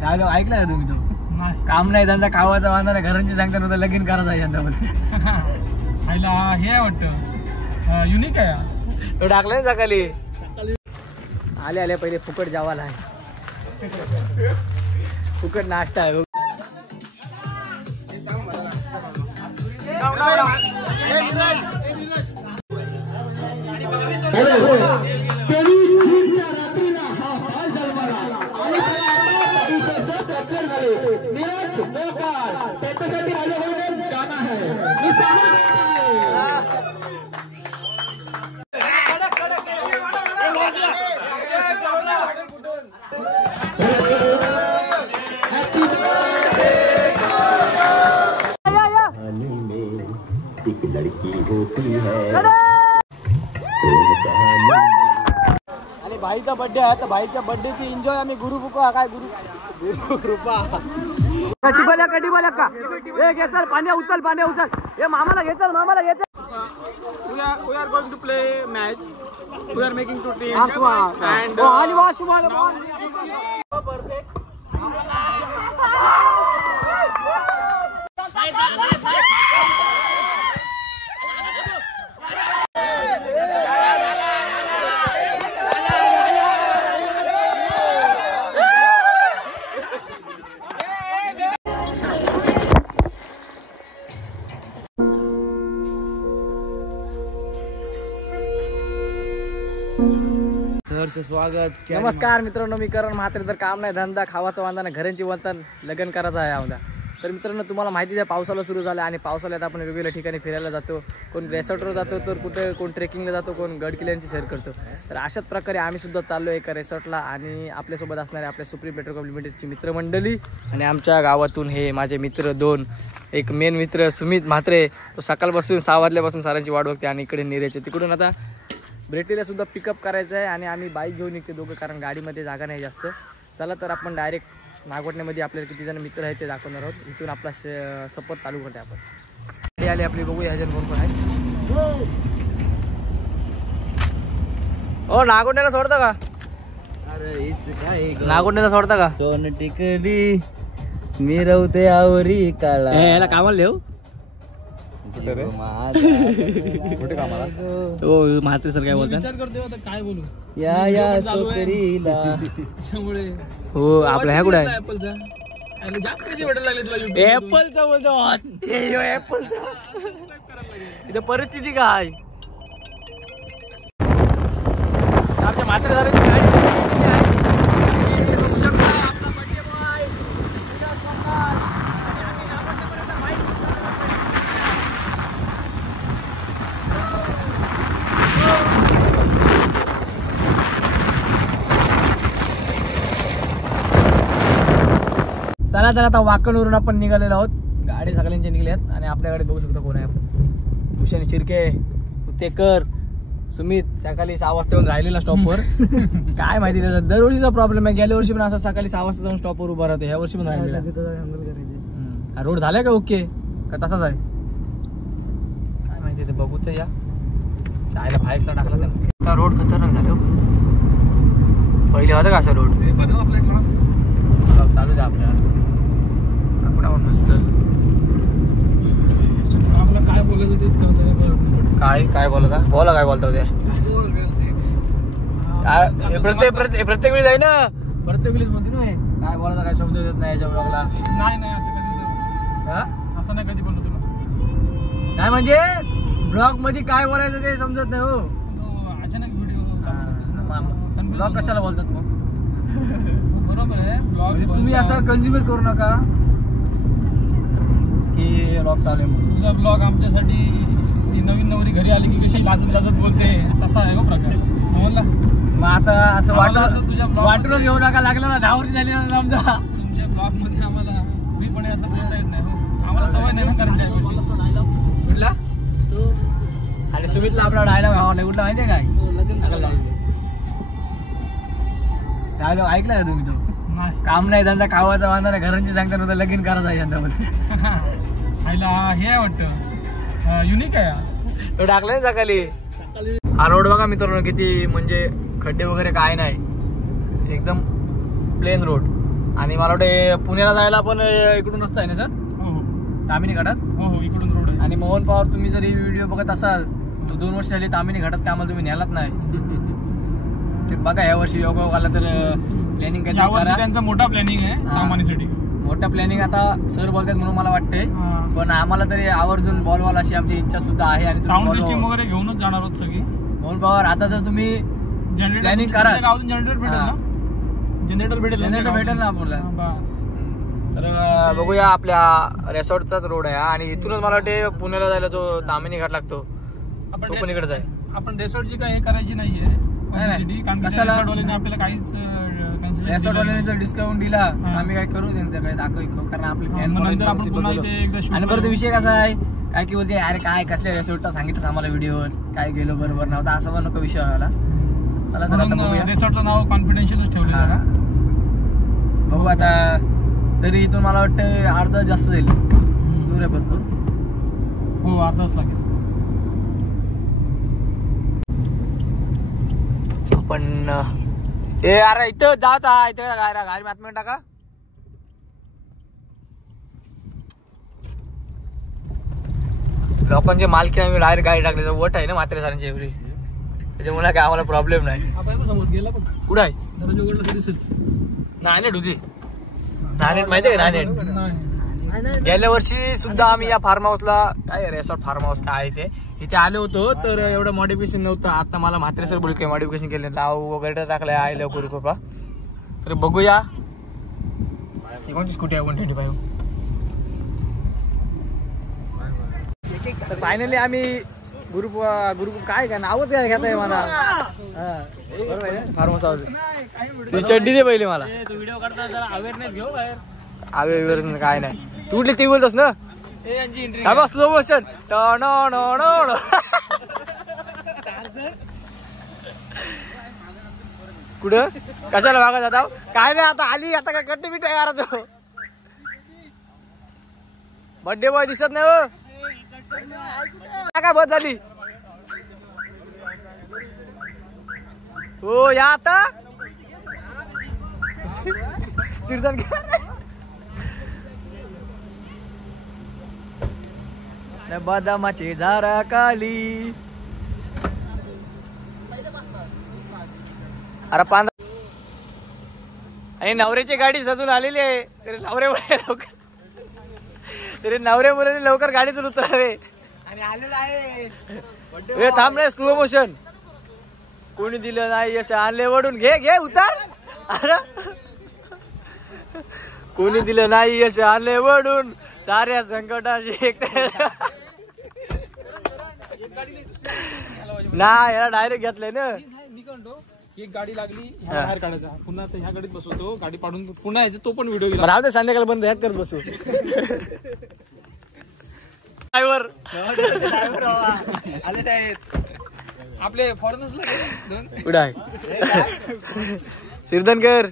Dialogue ऐकला का तुम्ही? तो काम नाही त्यांचा खावाचा वांदा नाही, घरांची सांगता नव्हतं लगीन करायचं आहे यांच्यामध्ये. हे वाटतं युनिक आहे. तो टाकलाय ना सकाळी. आले आले पहिले फुकट जेवायला आहे, फुकट नाश्ता आहे. आणि भाईचा बर्थडे आहे तर भाईच्या बर्थडेची एन्जॉय आम्ही गुरुकृपा काय गुरुकृपा कटी बोल्या का हे घे चल पाण्या उचल हे मामाला घे चल we are going to play match. We are making two teams and perfect. स्वागत. नमस्कार मित्रांनो, मी करण म्हात्रे. तर काम नाही, धंदा, खावाचा वांदा नाही, घरांची वंतन, लग्न करायचं आहे आम्हाला. तर मित्रांनो, तुम्हाला माहिती आहे पावसाला सुरू झाला आणि पावसाळ्यात आपण वेगवेगळ्या ठिकाणी फिरायला जातो. कोण रेसॉर्टवर जातो, तर कुठे कोण ट्रेकिंगला जातो, कोण गड किल्ल्यांची सैर करतो. तर अशाच प्रकारे आम्ही सुद्धा चाललो एका रेसॉर्टला आणि आपल्यासोबत असणारे आपल्या सुप्रीम पेट्रोकॉम लिमिटेडची मित्रमंडळी आणि आमच्या गावातून हे माझे मित्र दोन. एक मेन मित्र सुमित म्हात्रे, तो सकाळपासून 6 वाजल्यापासून सारांची वाट बघते आणि इकडे निरेचे तिकडून आता ब्रेटीला सुद्धा पिकअप करायचं आहे आणि आम्ही बाईक घेऊन निघते दोघं, कारण गाडीमध्ये जागा नाही जास्त. चला तर आपण डायरेक्ट नागवटण्यामध्ये आपल्याला किती जण मित्र आहेत ते दाखवणार आहोत. इथून आपला सफर चालू करते आपण. ते आले आपली, बघूया ह्याच्यात कोण कोण आहे. हो नागवटण्याला सोडता का? अरे काय नागवटण्याला सोडता का? सोन टिकली मिरवते आवरी काळा. ह्याला कामाला देऊ हो म्हात्रे सर काय बोलतात? विचार करतोय आता काय बोलू. या सोकरीला हो आपला ह्या कुठे आहे? ऍपलचा जास्त कशी भेटायला लागले तुला YouTube? ऍपलचा बोलतो ऍपलचा. इथे परिस्थिती काय आमच्या म्हात्रे सरांची काय चला तर आता वाकणवरून आपण निघालेलो आहोत. गाडी सगळ्यांच्या निघल्या आहेत आणि आपल्या गाडीत बघू शकतो कोण आहे आपण. भूषण शिर्के, उत्तेकर, सुमित. सकाळी 6 वाजता येऊन राहिलेला स्टॉपवर. काय माहिती त्याचा दरवर्षीचा प्रॉब्लेम आहे. गेल्या वर्षी पण असं सकाळी 6 वाजता जाऊन स्टॉपवर उभा राहते, ह्या वर्षी पण राहिलेला. रोड झालाय का ओके का तसाच आहे काय माहिती, ते बघू तर या. चायला फायसला टाकला त्यांना. रोड खतरनाक झाले. पहिले होता का असा रोड? चालूच आहे आपल्या मस्त. आपलं काय बोलायचं तेच कळत. काय बोलता बोला, काय बोलता होते प्रत्येक वेळी जाई ना, प्रत्येक वेळीच म्हणते ना काय बोलायचं, काय समजून येत नाही याच्या ब्लॉगला. नाही असं कधीच नाही. असं नाही कधी बोललो तुला. नाही म्हणजे ब्लॉग मध्ये काय बोलायचं ते समजत नाही. हो अचानक व्हिडिओ ब्लॉग कशाला बोलतात मग? बरोबर आहे. ब्लॉग तुम्ही असं कंझ्युमच करू नका की ब्लॉग चालू आहे म्हणून. तुझा ब्लॉग आमच्यासाठी ती नवीन नवरी घरी आली की कशी लाजत बोलते तसा आहे हो प्रकार. बोलला मग आता असं वाटलं असं तुझ्या वाटूनच घेऊ नका. लागलं ना 10 वर्ष झाली ना समजा. तुमच्या ब्लॉग मध्ये आम्हाला फ्रीपणे असं बोलता येत नाही हो. आम्हाला सवय नाही ना कारण त्या गोष्टी. कुठला? आणि सुमितला आपला डायलॉग आवडला कुठला माहितीये काय? डायलॉग ऐकला का तुम्ही? तो काम नाही, त्यांचा खावाचा वांदा नाही, घरांची सांगता नव्हतं लगीन करायचं आहे यांच्यामध्ये. हे वाटतं युनिक आहे. तो टाकलाय ना सकाळी. हा रोड बघा मित्रांनो किती म्हणजे खड्डे वगैरे काय नाही, एकदम प्लेन रोड. आणि मला वाटतं पुण्याला जायला पण इकडून रस्ता आहे ना सर, हो हो तामिनी घाटात. हो हो इकडून रोड आहे. आणि मोहन पवार तुम्ही जरी व्हिडिओ बघत असाल तर 2 वर्ष झाली तामिनी घाटात कामाला तुम्ही न्यालाच नाही. ते बघा या वर्षी योग आला तर प्लॅनिंग या काहीतरी वर्षी करा. त्यांचा मोठा प्लॅनिंग आहे हा. तामानीसाठी. मोठा प्लॅनिंग आता सर बोलतात म्हणून मला वाटतंय, हा. पण आम्हाला तरी आवर्जून बॉल अशी आमची इच्छा सुद्धा आहे. आणि साऊंड सिस्टीम वगैरे घेऊनच जाणार आहोत सगळी. मोहन पवार आता जर तुम्ही जनरेटर प्लॅनिंग करा. गावातून जनरेटर भेटेल ना, जनरेटर भेटेल जनरेटर भेटेल ना आपल्याला. हा, बस. तर बघूया आपल्या रेसॉर्टचाच रोड आहे आणि इथूनच मला वाटते पुण्याला जायला तो तामिनी घाट लागतो, तो पण इकडेच आहे. आपण रेसॉर्टची काय हे करायची नाहीये publicity, कारण कशाला? रेसॉर्टवाल्यांनी आपल्याला काहीच रेसॉर्टवाल्यांनी जर डिस्काउंट दिला आम्ही काय करू त्यांचं काय दाखव, कारण आपले फॅन नंतर आपण पुन्हा इथे एकदा shoot आणि परत करू. विषय कसा आहे काय की बोलते अरे काय कसल्या रेसॉर्टचा सांगितलं आम्हाला व्हिडिओ काय गेलो बरोबर नव्हता, असं पण नको विषय व्हायला. चला तर आता बघूया. रेसॉर्टचं नाव कॉन्फिडेन्शियलच ठेवलं हा. जरा. बघू आता. तरी इथून मला वाटतं अर्धा जास्त जाईल, दूर आहे भरपूर. हो अर्धाच लागेल. आपण अरे इथं जायचं आहे, इथं गाडी मातमेंट टाका. लोकांचे मालकी आम्ही डायरेक्ट गाडी टाकली, वट आहे ना म्हात्रे सरांची एवढी, त्याच्यामुळे काय आम्हाला प्रॉब्लेम नाही. आपण समोर गेला पण कुठं आहे दरवाजा उघडला दिसेल. नाणेट होती, नाणेट माहितीये का नाणेट. नाही. गेल्या वर्षी सुद्धा आम्ही या फार्म हाऊसला, काय रेसॉर्ट फार्म हाऊस काय आहे ते, इथे आलो होतो तर एवढं मॉडिफिकेशन नव्हतं. आता मला म्हात्रे सर बोलले काय मॉडिफिकेशन केले, नाव वगैरे टाकलंय आहे लवकर कृपा. तर बघूया ही कोणती स्कूटी आहे 125. तर फायनली आम्ही ग्रुप काय नावच काय घेताय मला, बरोबर आहे फार्म हाऊस. तुझी चड्डी दे पहिले मला, व्हिडिओ करता जरा अवेअरनेस घेऊ बाहेर. अवेअरनेस काय नाही, तू उठले ते बोलतोस ना. स्लो मोशन कुठं कशाला भागा जाता काय नाही. आता आली आता काय कट्टी बिट्टी यार, तो बर्थडे बॉय दिसत नाही हो काय बस झाली हो. या आता सिरजन बदामाची झारा काली. अरे आणि नवऱ्याची गाडी सजून आलेली आहे, तरी नवरे मुलांनी लवकर गाडीतून उतरावे. आणि आलेला आहे थांब रे, स्लो मोशन. कोणी दिलं नाही यश आणले वडून, घे उतार. अरे कोणी दिलं नाही यश आणले वडून, साऱ्या संकटाची नाही याला डायरेक्ट घेतलंय ना. एक गाडी लागली ह्या बाहेर काढायचा, पुन्हा ह्या गाडीत बसवतो, गाडी पाडून पुन्हा यायचं, तो पण व्हिडिओ राहू दे संध्याकाळी बंद ह्यात करत बसू. ड्रायव्हर आपले फॉरेनर्सला कुठं आहे सिरधनकर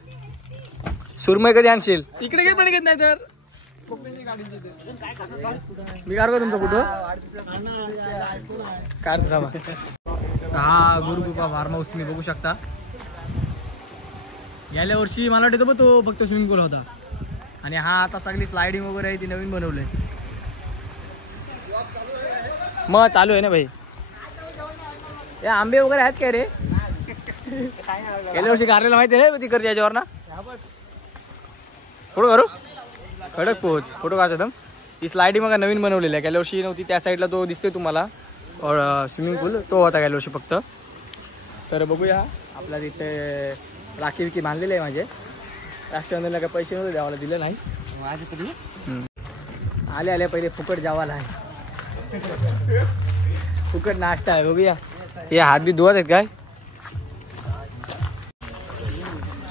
सुरमई कधी आणशील इकडे काही पण घेत नाही तर मी कार का तुमचा कुठं कार. हा गुरुकृपा फार्म हाऊस तुम्ही बघू शकता. गेल्या वर्षी मला वाटतं तो फक्त स्विमिंग पूल होता आणि हा आता सगळी स्लायडिंग वगैरे आहे ती नवीन बनवलंय. मग चालू आहे ना भाई. हे आंबे वगैरे आहेत काय रे. गेल्या वर्षी कारलेला माहिती आहे ना तिकडच्या याच्यावर ना. फोटो करू खडक पोहोच फोटो काढतो एकदम. ही स्लायडिंग मग नवीन बनवलेली आहे, गेल्या वर्षी नव्हती. त्या साईडला तो दिसतोय तुम्हाला स्विमिंग पूल, तो होता गेल्या वर्षी फक्त. तर बघूया आपल्या तिथे राखी विकी बांधलेले आहे माझे. रक्षाबंधनला काय पैसे नव्हते द्यावाला, दिले नाही माझे तरी. आले पहिले फुकट जेवायला आहे, फुकट नाश्ता आहे. बघूया हे हात बी धुवत आहेत काय.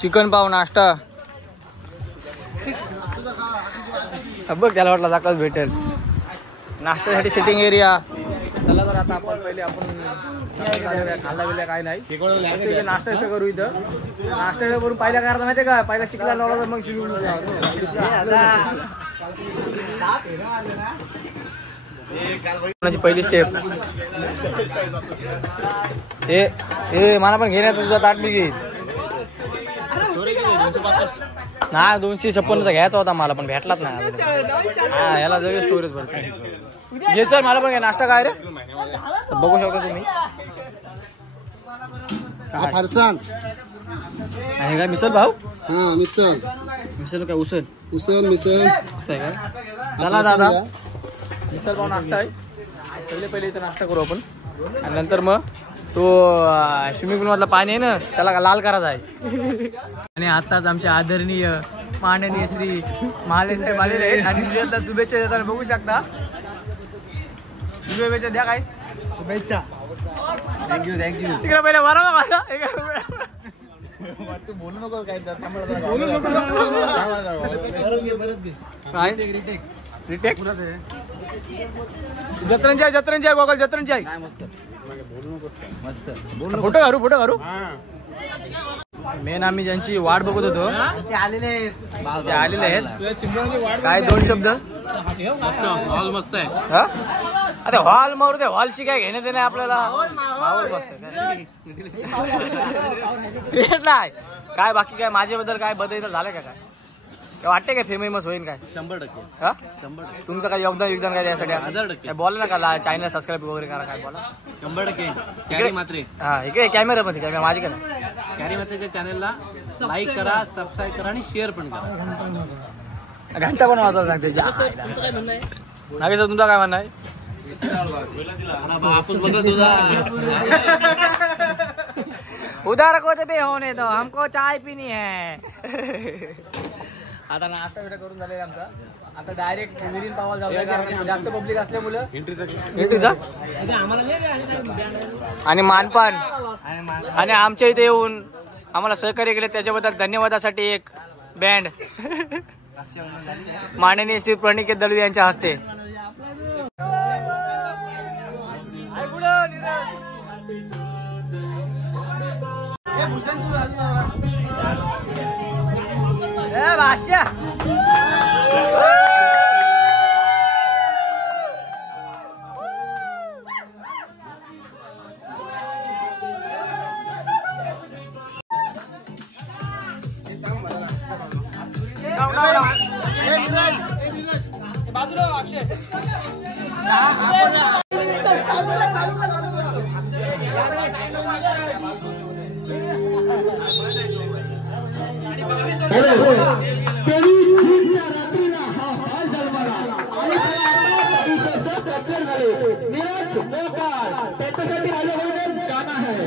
चिकन पाव नाश्ता बघ, त्याला वाटला जाकाच भेटेल. नाश्त्यासाठी सिटिंग एरिया. चला तर आता आपण पहिले खाल्ला बिल्या काय नाही, नाश्ता करू. इथं नाश्ता करून पहिला काय माहितीये का, पहिला चिकला लावला तर मग पहिली स्टेप. हे मला पण घेण्यात तुझा ताट बी घे. नाही 256चा घ्यायचा होता मला पण भेटलाच नाही अजून. हा याला जग स्टोरेज भरते घे. चल मला पण घ्या. नाश्ता काय रे तर बघू शकता तुम्ही. फरसाण आणि काय मिसल भाऊ. हा मिसळ मिसल काय उसळ मिसळ असं आहे का. चला दादा मिसल भाऊ नाश्ता आहे. सगळे पहिले इथं नाश्ता करू आपण आणि नंतर मग तो स्विमिंग पूल मधला पाणी आहे ना त्याला लाल करायचा आहे. आणि आताच आमचे आदरणीय माननीय श्री महाले साहेब आलेले आहेत आणि विजयाला शुभेच्छा देताना बघू शकता. शुभेच्छा द्या काय. शुभेच्छा. थँक्यू तिकडे पहिले बरोबर माझा तू बोलू नको काय रिटेक जत्रणची आहे गोगल जत्रणची आहे. मस्त फोटो करू मेन आम्ही ज्यांची वाट बघत होतो ते आलेले आहेत. काय 2 शब्द. हॉल मस्त आहे. अरे हॉल मारू दे. हॉलशी काय घेणं ते नाही आपल्याला. नाही काय बाकी काय माझ्याबद्दल काय बदल झालं का काय वाटते काय फेमस होईल काय 100%. तुमचं काय योगदान काय यासाठी 1000% बोला ना का चॅनल सबस्क्राईब वगैरे करा काय बोला. 100%. कॅरी मात्रे हा इकडे कॅमेरा मध्ये कॅमेरा माझी काय कॅरी मात्रेच्या चॅनलला लाईक करा, सबस्क्राईब करा आणि शेअर पण करा. घंटा पण वाजवायला सांगते. नागेश तुमचा काय म्हणणं आहे. आपण बघा तुझा उधार को पे होने दो हमको चाय पिनी है. आता नाश्ता वेटा करून झालेला आमचा. आता डायरेक्ट मिरीन पावाला जाऊ कारण जास्त पब्लिक असल्यामुळे एंट्रीचा आणि मानपान आणि आमच्या इथे येऊन आम्हाला सहकार्य केले त्याच्याबद्दल धन्यवादासाठी एक बँड माननीय श्री प्रणिकेत दळवी यांच्या हस्ते. भाष्या त्याच्यासाठी गाणं आहे.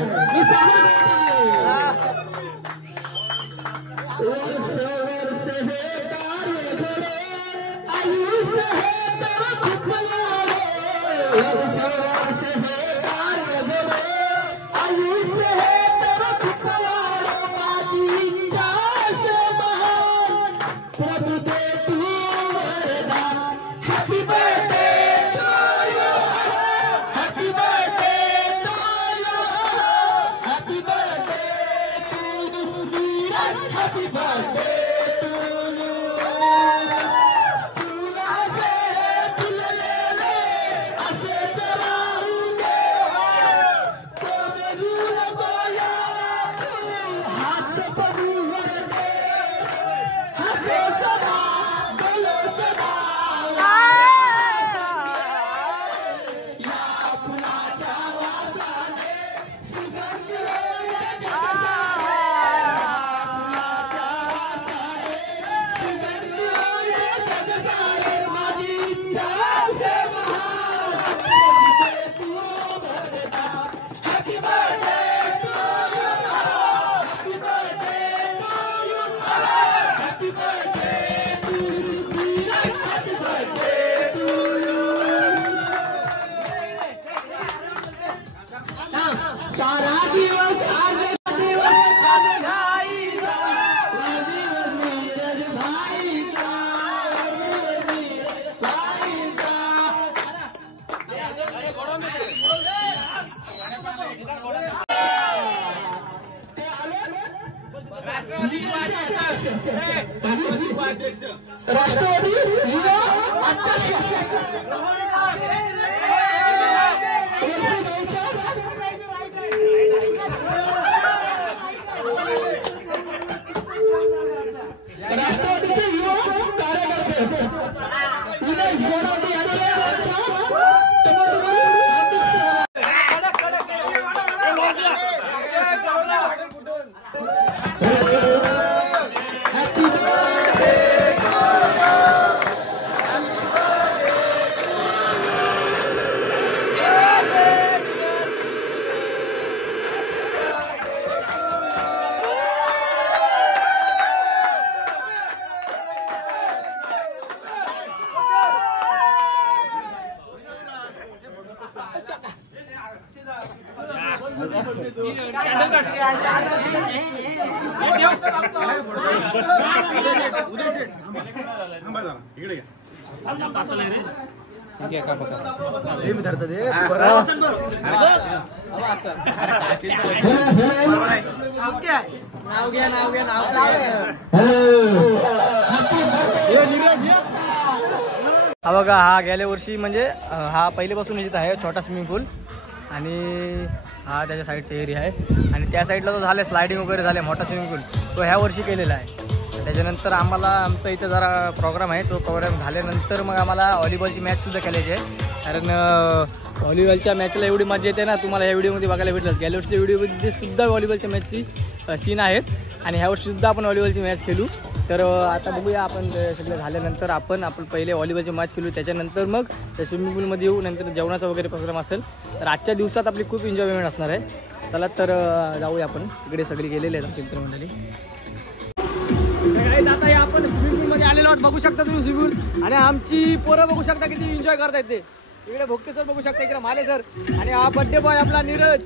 राष्ट्रवादी युवा अध्यक्ष राष्ट्रवादी राष्ट्रवादीचे युवा कार्यकर्ते उदय सोनवणे यांचे आमच्या तमोतमोरी हार्दिक हा बघा, हा गेल्या वर्षी म्हणजे हा पहिल्यापासून इथं आहे छोटा स्विमिंग पूल आणि हा त्याच्या साईडचा एरिया आहे आणि त्या साईडला जो झाला स्लायडिंग वगैरे झाले मोठा स्विमिंग पूल तो ह्या वर्षी केलेला आहे. त्याच्यानंतर आम्हाला आमचा इथं जरा प्रोग्राम आहे, तो प्रोग्राम झाल्यानंतर मग आम्हाला व्हॉलीबॉलची मॅचसुद्धा खेळायची आहे. कारण व्हॉलीबॉलच्या मॅचला एवढी मजा येते ना, तुम्हाला ह्या व्हिडिओमध्ये बघायला भेटलं. गेल्या वर्षीच्या व्हिडिओमध्ये सुद्धा व्हॉलीबॉलच्या मॅचची सीन आहेत आणि ह्या वर्षीसुद्धा आपण व्हॉलीबॉलची मॅच खेळू. तर आता बघूया, आपण सगळं झाल्यानंतर आपण पहिले व्हॉलीबॉलची मॅच खेळू, त्याच्यानंतर मग त्या स्विमिंग पूलमध्ये येऊ, नंतर जेवणाचा वगैरे प्रोग्राम असेल. तर आजच्या दिवसात आपली खूप एन्जॉयमेंट असणार आहे. चला तर जाऊया आपण. तिकडे सगळी गेलेले आहेत आमची मित्रमंडळी. आता आपण स्विमिंग पूलमध्ये आलेलो आहोत, बघू शकता तुम्ही स्विमिंग पूल आणि आमची पोरं बघू शकता किती एन्जॉय करतायत ते. इकडे भोगते सर बघू शकता, इकडे माले सर आणि हा बड्डे बॉय आपला नीरज.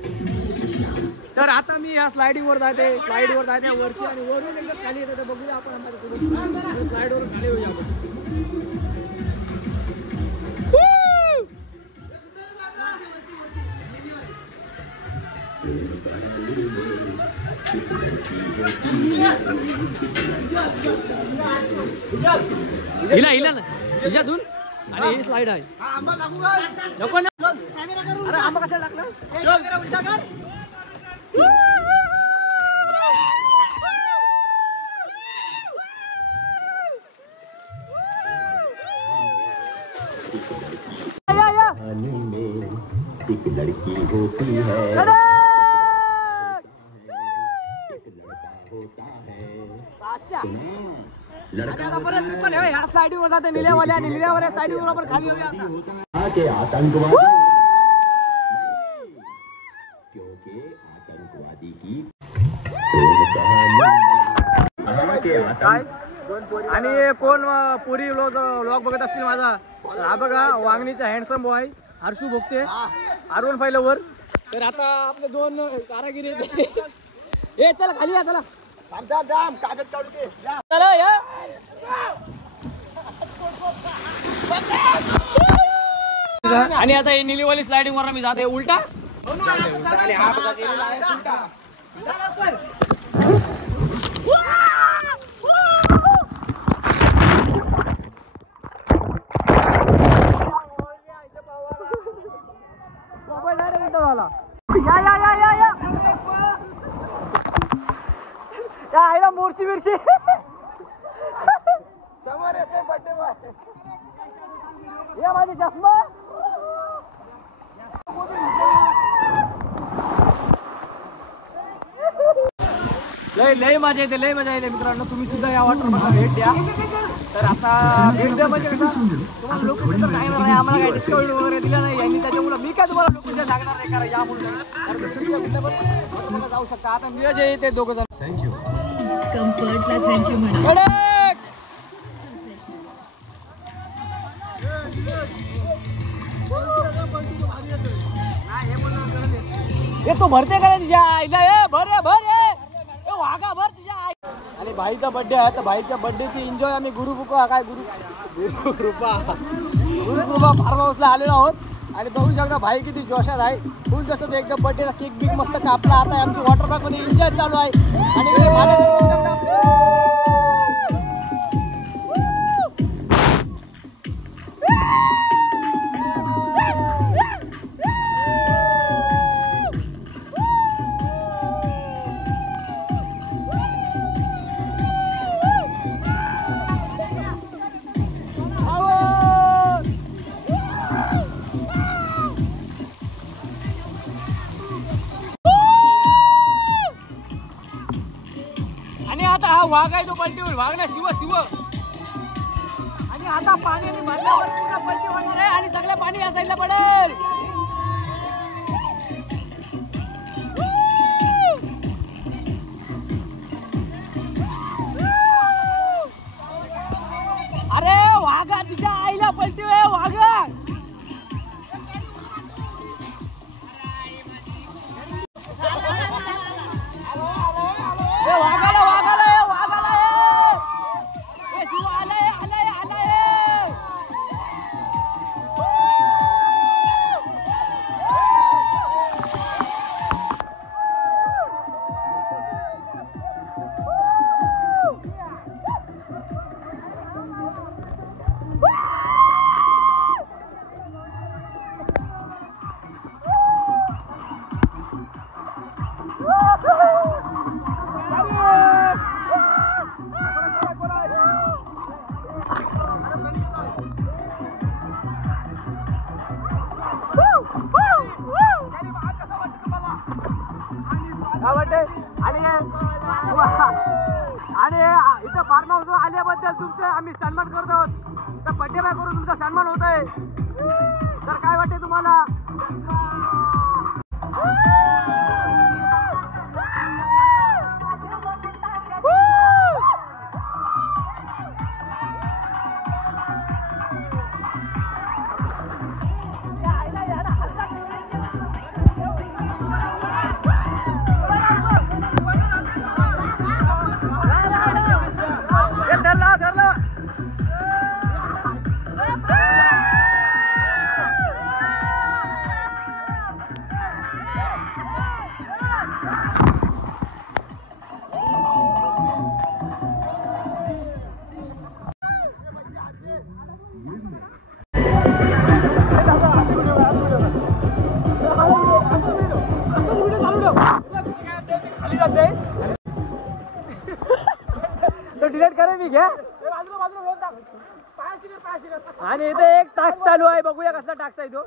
तर आता मी या स्लायडिंगवर जाते वरती आणि वरून एकदा खाली येते. तर बघूया आपण आमच्यासोबत स्लाइडवर खाली होऊया आपण. हिला ना हिच्यातून आणि ही स्लाइड आहे. नको ना, अरे आंबा कसा टाकला. एक लड़की होती है, ह्या स्लाइडिंगवर जाते निल्यावाल्या आणि निल्यावाल्या स्लाइडिंगवर आपण खाली येऊया आता. के आतंकवादी क्योंकि आतंकवादी की काय आणि कोण पुरी व्लॉग बघत असतील माझा, हा बघा वांगणीचा हँडसम बॉय हर्षू भोगते R1 फायलवर. तर आता आपले दोन कारागिरी हे चला खाली या, चला चला या. आणि आता हे निलीवाली स्लायडिंग वर मी जाते उलटा. झाला या आईला मोरची मिरची. या माझे चष्मा. लय मजा येते, लय मजा येते मित्रांनो. तुम्ही सुद्धा या वॉटर पार्कला भेट द्या. तर आता भेट द्या म्हणजे कसं, तुम्हाला लोकेशन तर सांगणार नाही, आम्हाला काही डिस्काउंट वगैरे दिला नाही यांनी, त्याच्यामुळे मी काय तुम्हाला लोकेशन सांगणार नाही. कारण या मुलं पण जाऊ शकता. आता नीरज येते दोघं जण. थँक्यू कम्फर्टला थँक्यू म्हणा. ये तो भरते का तुझ्या आईला. भर वागा भर तुझ्या आई. आणि भाईचा बर्थडे आहे, तर भाईच्या बर्थडेची एन्जॉय आम्ही गुरुकृपा फार्म हाऊसला आलेलो आहोत आणि बघू शकता भाई किती जोशात आहे. फुल जसं तो एकदम बर्थडेचा केक बिक मस्त कापला. आता आमची वॉटर पार्क मध्ये एन्जॉय चालू आहे आणि वाघ आहे तो पलटी होईल. वाघ ना शिव शिव. आणि आता पाण्याने भरल्यावर पूर्ण पलटी होणार आहे आणि सगळं पाणी या साईडला पडेल. अरे वाघा तिच्या आईला पलटी आहे वाघा. आणि इथं फार्म हाऊस आल्याबद्दल तुमचं आम्ही सन्मान करत आहोत. तर बड्डे बाय करून तुमचा सन्मान होत आहे. तर काय वाटते तुम्हाला? डिलीट करेन मी घ्या. आणि इथे एक टास्क चालू आहे. बघूया कसला टास्क आहे तो.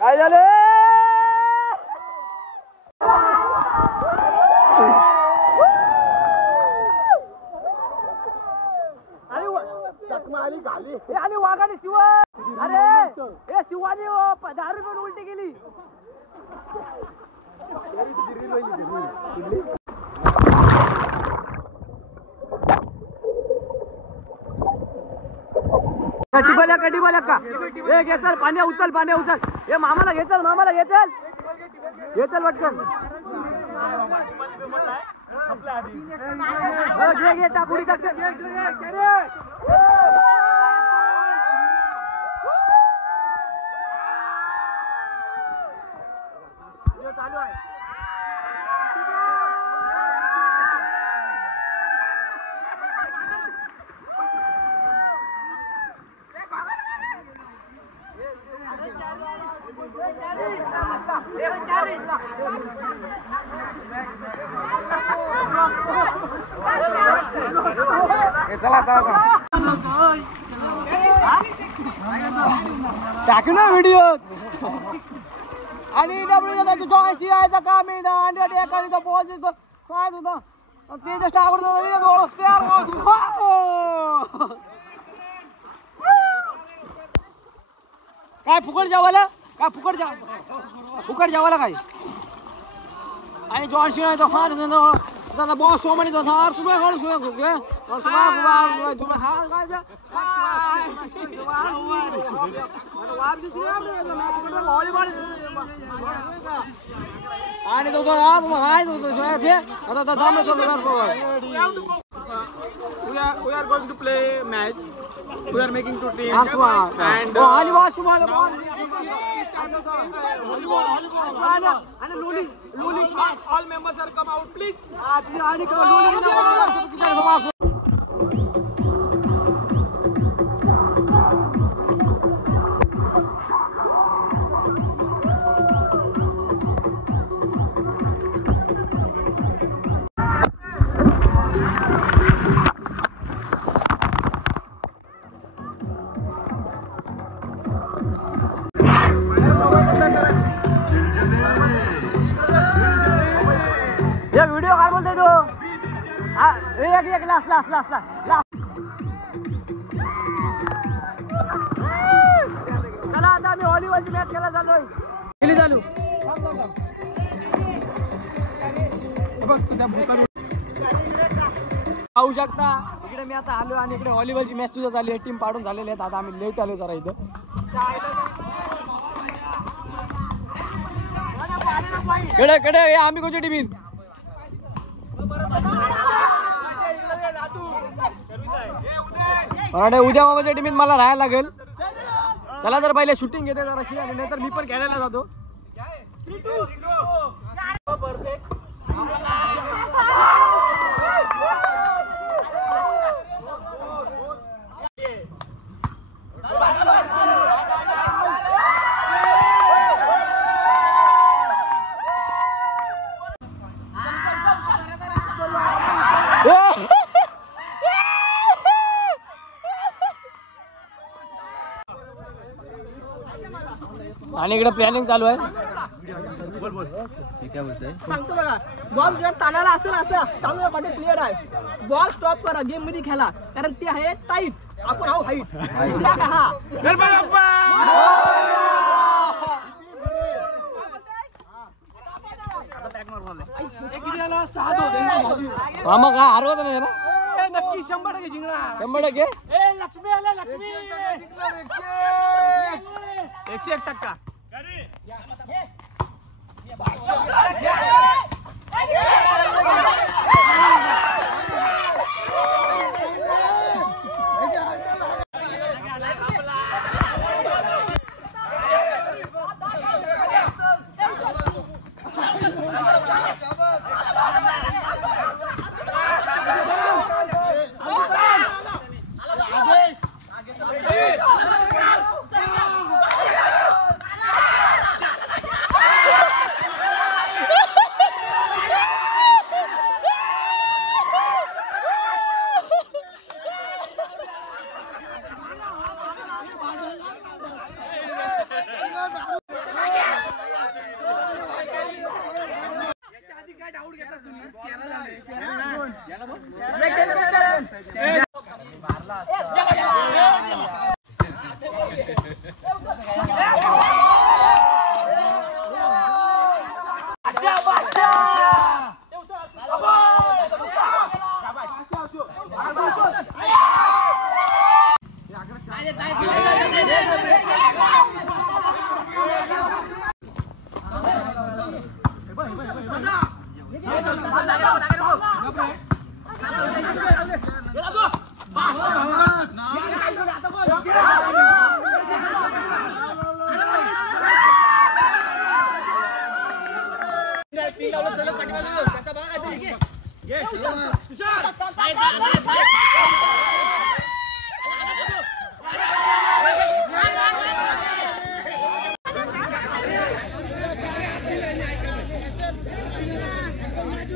काय झालं? आणि वाघाने शिव. अरे हे शिवानी 10 रुपये उलटी केली. कटी बोल्या का? हे घे चल पाण्या उचल हे मामाला घे चल घे चल पटकन. घे टाकुडी टाक. चालू आहे. टाकू ना व्हिडिओ. आणि जॉयसी यायचं काम आहे. अंडरटेकरचा पॉज काय होतं ते जस्ट आवडतं. काय फुकट जेवायला काय. आणि जॉयसी यायचा फार बॉस शो म्हणे थार सुबह खाऊ सुबह खूप आणि तो आता दाम We are going to play match. We are making 2 teams. And all members are come out, please. एक लास्ट. चला आता आम्ही व्हॉलीबॉलची मॅच खेळायला चाललोय. केली चालू. बघ तुझ्या भूतावर पाहू शकता इकडे मी आता आलो आणि इकडे व्हॉलीबॉलची मॅच सुद्धा झाली आहे. टीम पाडून झालेली आहेत. आता आम्ही लेट आलो जरा इथं. कडे आम्ही कोणची टीम उद्या बाबाच्या टीमीत मला राहायला लागेल. चला तर पहिले शूटिंग घेते जराशी आणि नंतर मी पण खेळायला जातो. आणि इकडे प्लॅनिंग चालू आहे. सांगतो बघा, बॉल जर ताणाला असेल असं तांदूळ पाठी प्लेअर आहे, बॉल स्टॉप करा, गेम मध्ये खेळा, कारण ते आहे टाईट, आपण आहो हाईट. मामा काय हरवत नाही ना. नक्की 100% जिंकणार. 100%. लक्ष्मी आला, लक्ष्मी 101%.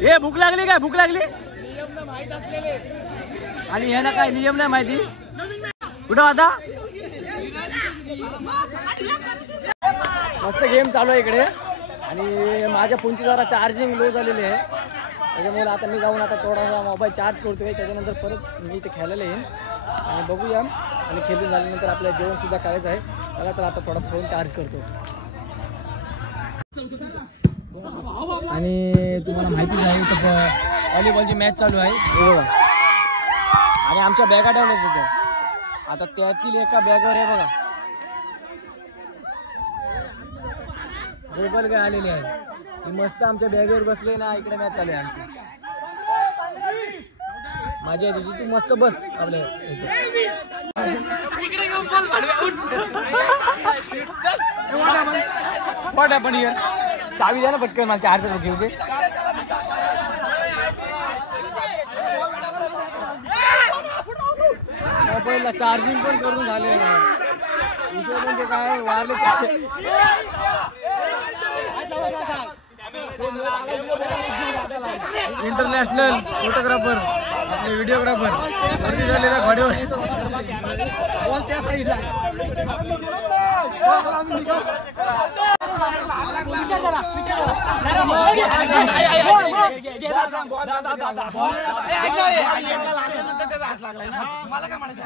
ए भूक लागली काय? भूक लागली आणि ह्याला काय नियम नाही माहिती. कुठं आता मस्त गेम चालू आहे इकडे आणि माझ्या फोनची जरा चार्जिंग लो झालेली आहे, त्याच्यामुळे आता मी जाऊन आता थोडासा मोबाईल चार्ज करतोय. त्याच्यानंतर परत मी इथे खेळायला येईन आणि बघूया. आणि खेळून झाल्यानंतर आपल्याला जेवण सुद्धा करायचं आहे. चला तर आता थोडा फोन चार्ज करतो. आणि तुम्हाला माहिती आहे तर व्हॉलीबॉलची मॅच चालू आहे बघा. आणि आमच्या बॅगा ठेवल्या तिथं. आता त्यातील एका बॅगवर आहे बघा गोगल काय आलेली आहे. ती मस्त आमच्या बॅगवर बसले ना. इकडे मॅच चालू आहे आमची. माझ्या दिदी तू मस्त बस आपल्या चावी द्या ना पटकन, मला चार्जर घेऊ दे. मोबाईलला चार्जिंग पण करून झाले म्हणजे काय वायरलेस. इंटरनॅशनल फोटोग्राफर आपले व्हिडिओग्राफर सर्दी झालेल्या घोड्यावर त्या साईडला मला काय म्हणायचं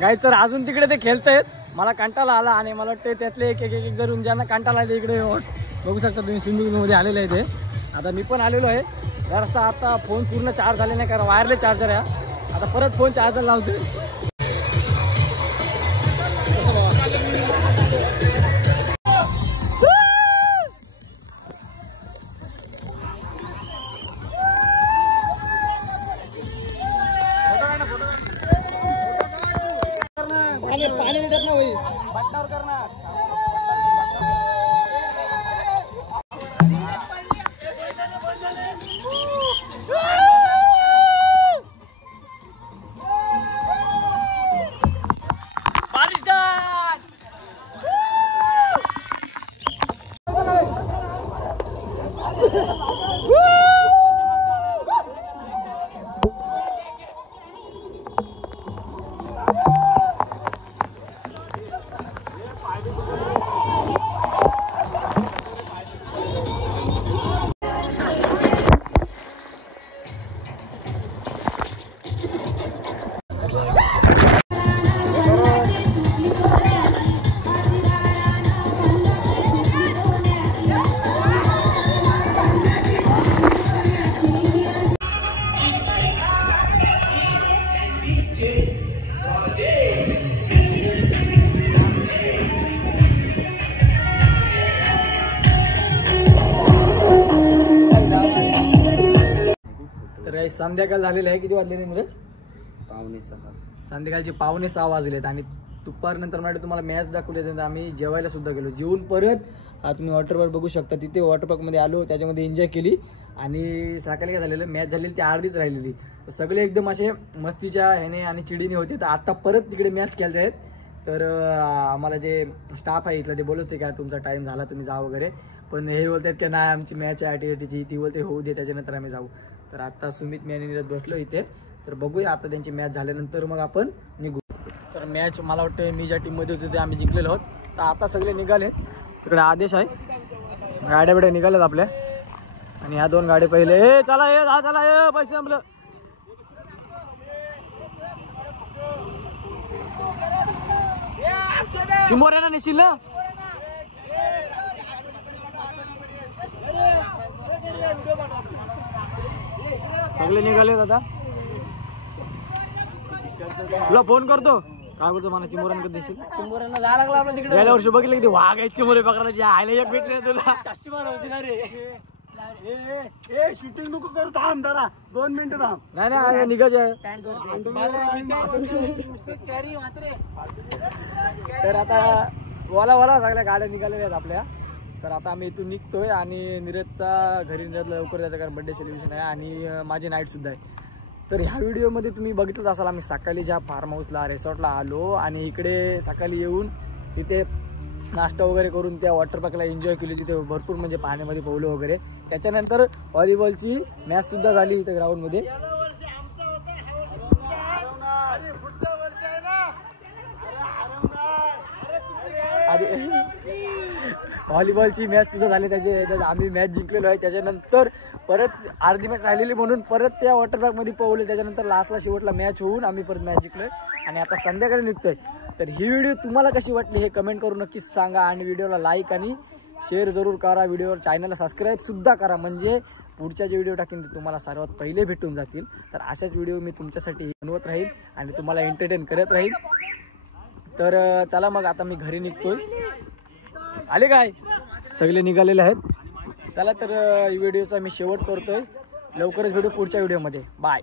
गाईज तर अजून तिकडे ते खेळतायत. मला कंटाळा आला आणि मला वाटतं त्यातले एक एक एक जरून ज्यांना कंटाळा आले इकडे बघू शकता तुम्ही स्विमिंग पूलमध्ये आलेले आहे ते. आता मी पण आलेलो आहे. जरासा आता फोन पूर्ण चार्ज झाले नाही कारण वायरलेस चार्जर आहे. आता परत फोन चार्जर लावते. तर संध्याकाळ झालेलं आहे. किती वाजले इंद्रज? 5:45. संध्याकाळचे 5:45 वाजलेत आणि दुपारनंतर म्हणजे तुम्हाला मॅच दाखवले. तर आम्ही जेवायला सुद्धा गेलो. जेवून परत तुम्ही वॉटर पार्क बघू शकता. तिथे वॉटर पार्कमध्ये आलो, त्याच्यामध्ये एन्जॉय केली आणि सकाळी काय झालेलं मॅच झालेली ती अर्धीच राहिलेली. सगळे एकदम असे मस्तीच्या ह्याने आणि चिडीने होते. तर आता परत तिकडे मॅच खेळत आहेत. तर आम्हाला जे स्टाफ आहे इथलं ते बोलत होते काय तुमचा टाईम झाला तुम्ही जा वगैरे. पण हे बोलतात की नाही आमची मॅच आहे टी ती बोलते होऊ दे त्याच्यानंतर आम्ही जाऊ. तर आता सुमित मी आणि नीरज बसलो इथे. तर बघूया आता त्यांची मॅच झाल्यानंतर मग आपण निघू. तर मॅच मला वाटतं मी ज्या टीममध्ये होते ते आम्ही जिंकलेलो आहोत. तर आता सगळे निघाले. तिकडे आदेश आहे. गाड्या बिड्या निघाल्यात आपल्या आणि ह्या 2 गाड्या पहिले चला चला पैसे संपलं. चिंबोर आहे ना निशिल ना सगळे निघाले. आता तुला फोन करतो काय बोलतो मला चिंबोरांकडे देशील. चिंबोरांना जायला लागला आपण तिकडे. गेल्या वर्षी बघितलं की वाघ आहे चिंबोरे पकडायचे आयला एक भेटले तुला चष्मा होती ना रे. शूटिंग नको करू थांब जरा 2 मिनिटं थांब. नाही निघायचं आहे. तर आता वाला सगळ्या गाड्या निघालेल्या आहेत आपल्या. तर आता आम्ही इथून निघतोय आणि नीरजचा घरी नीरजला लवकर जायचं कारण बर्थडे सेलिब्रेशन आहे आणि माझी नाईट सुद्धा आहे. तर ह्या व्हिडिओमध्ये तुम्ही बघितलंच असाल आम्ही सकाळी ज्या फार्म हाऊसला रिसॉर्टला आलो आणि इकडे सकाळी येऊन तिथे नाश्ता वगैरे करून त्या वॉटर पार्कला एन्जॉय केली. तिथे भरपूर म्हणजे पाण्यामध्ये पोहलो वगैरे. त्याच्यानंतर व्हॉलीबॉलची मॅच सुद्धा झाली इथे ग्राउंडमध्ये. व्हॉलीबॉलची मॅच सुद्धा झाली. त्याच्यात आम्ही मॅच जिंकलेलो आहे. त्याच्यानंतर परत अर्धी मॅच राहिलेली म्हणून परत त्या वॉटर पार्कमध्ये पोहले. त्याच्यानंतर लास्टला शेवटला मॅच होऊन आम्ही परत मॅच जिंकलोय आणि आता संध्याकाळी निघतोय. तर ही व्हिडिओ तुम्हाला कशी वाटली हे कमेंट करून नक्कीच सांगा आणि व्हिडिओला लाईक आणि शेअर जरूर करा. व्हिडिओ चॅनलला सबस्क्राईब सुद्धा करा म्हणजे पुढच्या जे व्हिडिओ टाकेन ते तुम्हाला सर्वात पहिले भेटून जातील. तर अशाच व्हिडिओ मी तुमच्यासाठी बनवत राहील आणि तुम्हाला एंटरटेन करत राहील. तर चला मग आता मी घरी निघतोय. आले काय सगळे निघालेले आहेत. चला तर व्हिडिओचा मी शेवट करतोय. लवकरच भेटू पुढच्या व्हिडिओमध्ये. बाय.